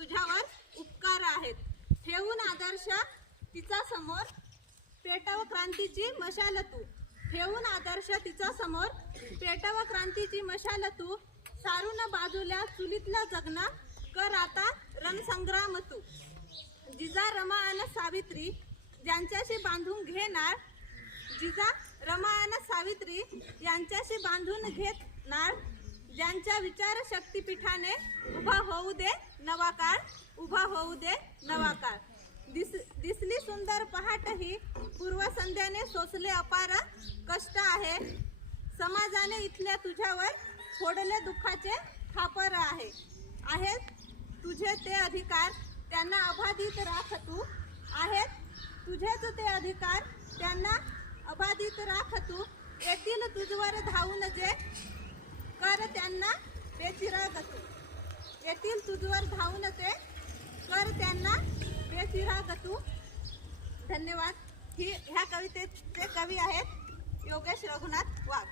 तुझ्यावर उपकार आहेत. ठेवून आदर्श तिचा समोर पेटव क्रांतीची मशाल तू. ठेवून आदर्श तिचा समोर पेटव क्रांतीची मशाल तू. सारून बाजूला चुलीतला जगना कर आता रणसंग्राम तू. जिजा रमा आणि सावित्री ज्यांच्याशी बांधून घेणार, जिजा रमा आणि सावित्री यांच्याशी बांधून घेणार, ज्यांच्या विचार शक्तीपीठाने उभा होऊ दे नवा काळ, उभा होऊ दे नवा काळ. दिसली सुंदर पहाट ही पूर्वसंध्याने सोसले अपार कष्ट आहे. समाजाने इथल्या तुझ्यावर फोडले दुःखाचे खापर आहे. आहेत तुझे ते अधिकार त्यांना अबाधित राख तू. आहेत तुझेच ते अधिकार त्यांना अबाधित राख तू. येतील तुझवर धावून जे कर त्यांना बेचिराग तू. येतील तुझवर धावून ते कर त्यांना बेचिराग तू. धन्यवाद. ह्या कवितेचे कवी आहेत योगेश रघुनाथ वाघ.